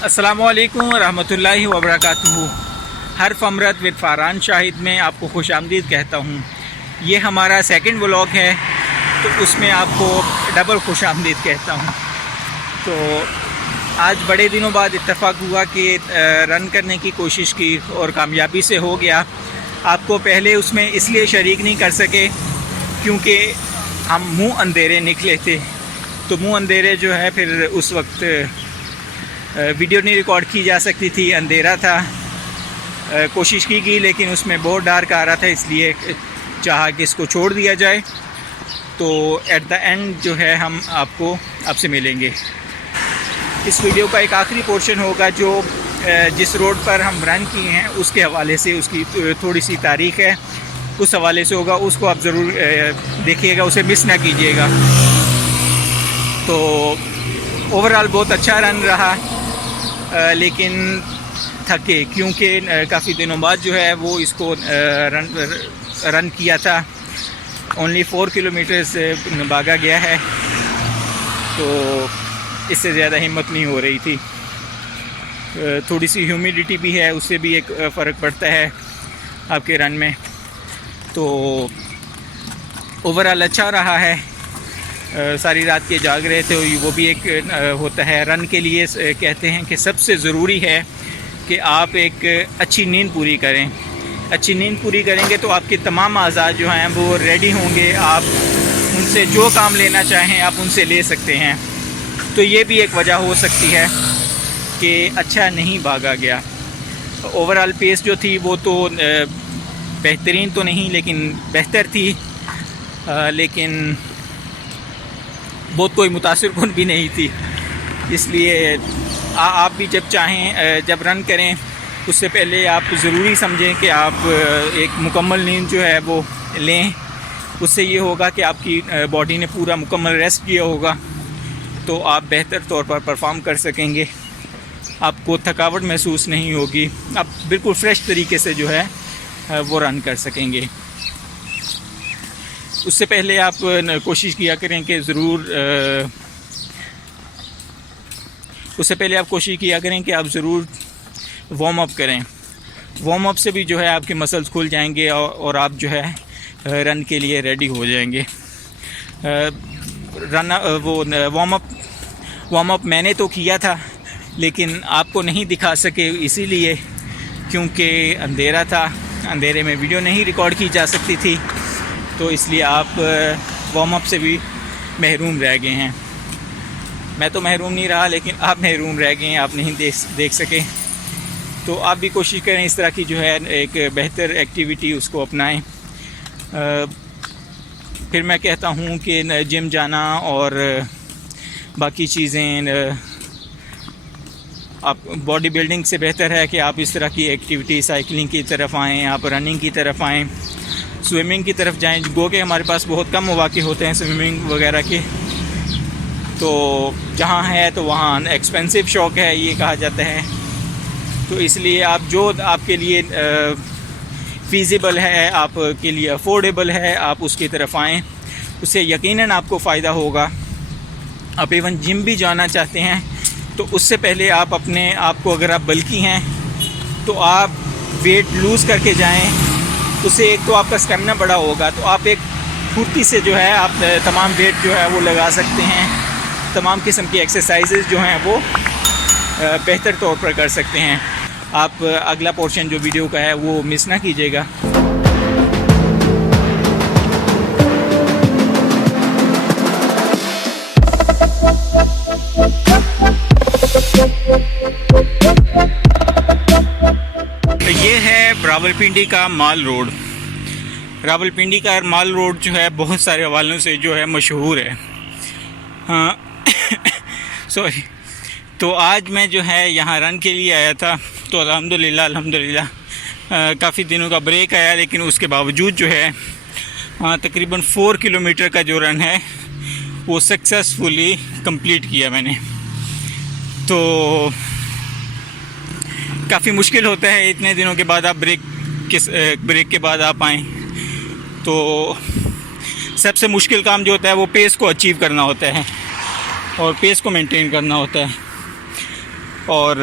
अस्सलामुअलैकुम रहमतुल्लाहि व बरकातुहू। हर फमरत विद फ़ारान शाहिद में आपको खुश आमदीद कहता हूँ। ये हमारा सेकंड व्लॉग है, तो उसमें आपको डबल खुश आमदीद कहता हूँ। तो आज बड़े दिनों बाद इत्तेफाक हुआ कि रन करने की कोशिश की और कामयाबी से हो गया। आपको पहले उसमें इसलिए शरीक नहीं कर सके क्योंकि हम मुँह अंधेरे निकले थे। तो मुँह अंधेरे जो है फिर उस वक्त वीडियो नहीं रिकॉर्ड की जा सकती थी, अंधेरा था। कोशिश की गई लेकिन उसमें बहुत डार्क आ रहा था, इसलिए चाहा कि इसको छोड़ दिया जाए। तो एट द एंड जो है हम आपको आपसे मिलेंगे। इस वीडियो का एक आखिरी पोर्शन होगा जो जिस रोड पर हम रन किए हैं उसके हवाले से, उसकी थोड़ी सी तारीख़ है, उस हवाले से होगा। उसको आप ज़रूर देखिएगा, उसे मिस ना कीजिएगा। तो ओवरऑल बहुत अच्छा रन रहा, लेकिन थके क्योंकि काफ़ी दिनों बाद जो है वो इसको रन किया था। ओनली 4 किलोमीटर से भागा गया है, तो इससे ज़्यादा हिम्मत नहीं हो रही थी। थोड़ी सी ह्यूमिडिटी भी है, उससे भी एक फ़र्क पड़ता है आपके रन में। तो ओवरऑल अच्छा रहा है। सारी रात के जाग रहे थे, वो भी एक होता है। रन के लिए कहते हैं कि सबसे ज़रूरी है कि आप एक अच्छी नींद पूरी करें। अच्छी नींद पूरी करेंगे तो आपके तमाम आज़ाद जो हैं वो रेडी होंगे। आप उनसे जो काम लेना चाहें आप उनसे ले सकते हैं। तो ये भी एक वजह हो सकती है कि अच्छा नहीं भागा गया। ओवरऑल पेस जो थी वो तो बेहतरीन तो नहीं लेकिन बेहतर थी, लेकिन बहुत कोई मुतासिर कुन भी नहीं थी। इसलिए आप भी जब चाहें, जब रन करें उससे पहले आप ज़रूरी समझें कि आप एक मुकम्मल नींद जो है वो लें। उससे ये होगा कि आपकी बॉडी ने पूरा मुकम्मल रेस्ट किया होगा, तो आप बेहतर तौर पर परफॉर्म कर सकेंगे। आपको थकावट महसूस नहीं होगी, आप बिल्कुल फ़्रेश तरीके से जो है वो रन कर सकेंगे। उससे पहले आप कोशिश किया करें कि आप ज़रूर वार्म अप करें। वार्म अप से भी जो है आपके मसल्स खुल जाएंगे और आप जो है रन के लिए रेडी हो जाएंगे। वार्म अप मैंने तो किया था लेकिन आपको नहीं दिखा सके, इसीलिए क्योंकि अंधेरा था, अंधेरे में वीडियो नहीं रिकॉर्ड की जा सकती थी, तो इसलिए आप वार्म अप से भी महरूम रह गए हैं। मैं तो महरूम नहीं रहा लेकिन आप महरूम रह गए हैं, आप नहीं देख सके। तो आप भी कोशिश करें इस तरह की जो है एक बेहतर एक्टिविटी उसको अपनाएं। फिर मैं कहता हूँ कि जिम जाना और बाकी चीज़ें, आप बॉडी बिल्डिंग से बेहतर है कि आप इस तरह की एक्टिविटी, साइकिलिंग की तरफ आएँ, आप रनिंग की तरफ आएँ, स्विमिंग की तरफ जाएं। गो के हमारे पास बहुत कम मौके होते हैं स्विमिंग वगैरह के, तो जहाँ है तो वहाँ एक्सपेंसिव शौक़ है ये कहा जाता है। तो इसलिए आप जो आपके लिए फ़ीज़िबल है, आपके लिए अफोर्डेबल है, आप उसकी तरफ आएँ। उससे यकीनन आपको फ़ायदा होगा। आप इवन जिम भी जाना चाहते हैं तो उससे पहले आप अपने आप को, अगर आप बल्कि हैं तो आप वेट लूज़ करके जाएँ। उससे एक तो आपका स्टेमिना बड़ा होगा, तो आप एक फुर्ती से जो है आप तमाम वेट जो है वो लगा सकते हैं। तमाम किस्म की एक्सरसाइजेज जो हैं वो बेहतर तौर पर कर सकते हैं। आप अगला पोर्शन जो वीडियो का है वो मिस ना कीजिएगा। ये है रावलपिंडी का माल रोड। रावलपिंडी का माल रोड जो है बहुत सारे हवालों से जो है मशहूर है। हाँ सॉरी। तो आज मैं जो है यहाँ रन के लिए आया था, तो अल्हम्दुलिल्लाह काफ़ी दिनों का ब्रेक आया, लेकिन उसके बावजूद जो है तकरीबन 4 किलोमीटर का जो रन है वो सक्सेसफुली कंप्लीट किया मैंने। तो काफ़ी मुश्किल होता है इतने दिनों के बाद आप ब्रेक के बाद आप आएँ, तो सबसे मुश्किल काम जो होता है वो पेस को अचीव करना होता है और पेस को मेंटेन करना होता है। और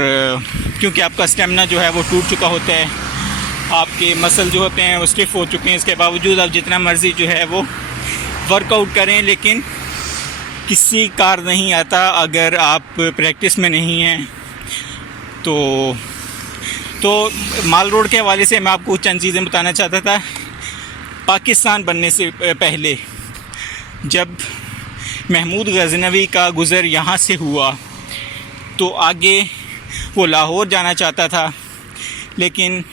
क्योंकि आपका स्टेमिना जो है वो टूट चुका होता है, आपके मसल जो होते हैं वो स्टिफ हो चुके हैं, इसके बावजूद आप जितना मर्ज़ी जो है वो वर्कआउट करें, लेकिन किसी कार नहीं आता अगर आप प्रैक्टिस में नहीं हैं। तो माल रोड के हवाले से मैं आपको चंद चीज़ें बताना चाहता था। पाकिस्तान बनने से पहले जब महमूद गज़नवी का गुज़र यहाँ से हुआ तो आगे वो लाहौर जाना चाहता था, लेकिन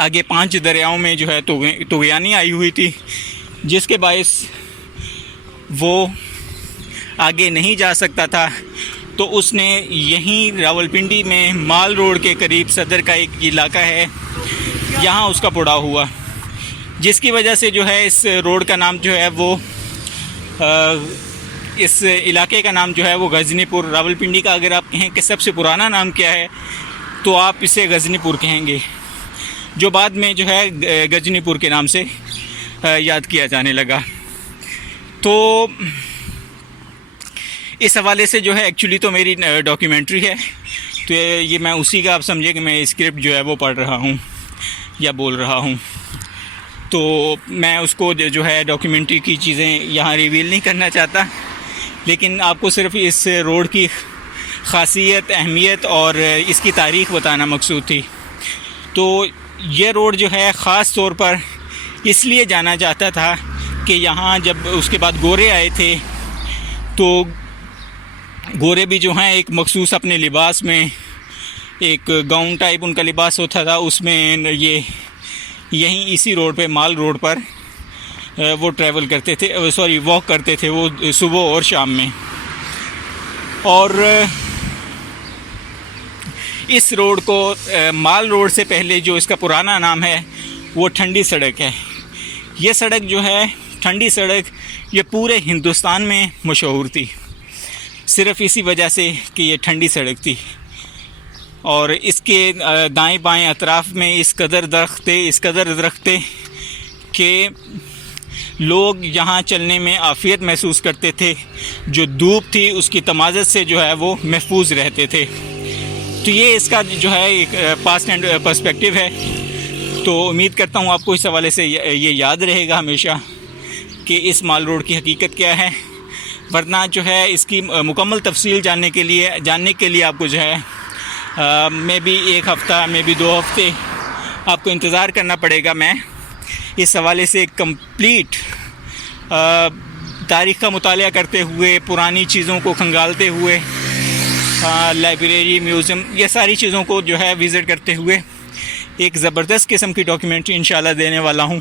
आगे 5 दरियाओं में जो है तुग़यानी आई हुई थी, जिसके बायस वो आगे नहीं जा सकता था। तो उसने यहीं रावलपिंडी में माल रोड के करीब सदर का एक इलाका है, यहाँ उसका पड़ाव हुआ, जिसकी वजह से जो है इस रोड का नाम जो है वो इस इलाके का नाम जो है वो गजनीपुर। रावलपिंडी का अगर आप कहें कि सबसे पुराना नाम क्या है तो आप इसे गजनीपुर कहेंगे, जो बाद में जो है गजनीपुर के नाम से याद किया जाने लगा। तो इस हवाले से जो है एक्चुअली तो मेरी डॉक्यूमेंट्री है, तो ये मैं उसी का आप समझे कि मैं स्क्रिप्ट जो है वो पढ़ रहा हूँ या बोल रहा हूँ। तो मैं उसको जो है डॉक्यूमेंट्री की चीज़ें यहाँ रिवील नहीं करना चाहता, लेकिन आपको सिर्फ इस रोड की ख़ासियत, अहमियत और इसकी तारीख़ बताना मकसूद थी। तो ये रोड जो है ख़ास तौर पर इसलिए जाना जाता था कि यहाँ जब उसके बाद गोरे आए थे तो गोरे भी जो हैं एक मखसूस अपने लिबास में, एक गाउन टाइप उनका लिबास होता था, उसमें ये यहीं इसी रोड पे, माल रोड पर वो ट्रैवल करते थे, वॉक करते थे वो सुबह और शाम में। और इस रोड को माल रोड से पहले जो इसका पुराना नाम है वो ठंडी सड़क है। ये सड़क जो है ठंडी सड़क, ये पूरे हिंदुस्तान में मशहूर थी, सिर्फ़ इसी वजह से कि ये ठंडी सड़क थी। और इसके दाएं बाएं अतराफ़ में इस कदर दरख्त थे कि लोग यहाँ चलने में आफ़ियत महसूस करते थे, जो धूप थी उसकी तमाज़त से जो है वो महफूज रहते थे। तो ये इसका जो है एक पास्ट एंड पर्सपेक्टिव है। तो उम्मीद करता हूँ आपको इस हवाले से ये याद रहेगा हमेशा कि इस माल रोड की हकीकत क्या है, वरना जो है इसकी मुकम्मल तफसील जानने के लिए आपको जो है मे बी 1 हफ़्ता, मे बी 2 हफ़्ते आपको इंतज़ार करना पड़ेगा। मैं इस हवाले से कंप्लीट तारीख़ का मुतालिया करते हुए, पुरानी चीज़ों को खंगालते हुए, लाइब्रेरी, म्यूज़ियम, ये सारी चीज़ों को जो है विज़िट करते हुए एक ज़बरदस्त किस्म की डॉक्यूमेंट्री इंशाल्लाह देने वाला हूँ,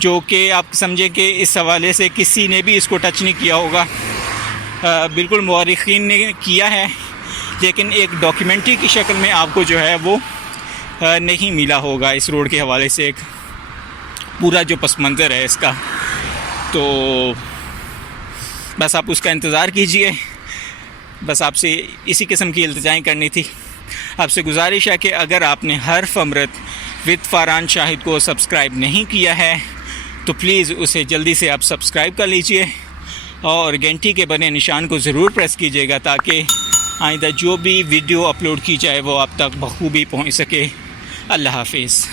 जो कि आप समझें कि इस हवाले से किसी ने भी इसको टच नहीं किया होगा। बिल्कुल मुअर्रिखीन ने किया है, लेकिन एक डॉक्यूमेंट्री की शक्ल में आपको जो है वो नहीं मिला होगा इस रोड के हवाले से एक पूरा जो पस मंज़र है इसका। तो बस आप उसका इंतज़ार कीजिए। बस आपसे इसी किस्म की इल्तिजाएं करनी थी। आपसे गुजारिश है कि अगर आपने हर्फ अमृत विद फरहान शाहिद को सब्सक्राइब नहीं किया है तो प्लीज़ उसे जल्दी से आप सब्सक्राइब कर लीजिए और घंटी के बने निशान को ज़रूर प्रेस कीजिएगा, ताकि आइंदा जो भी वीडियो अपलोड की जाए वो आप तक बखूबी पहुंच सके। अल्लाह हाफिज़।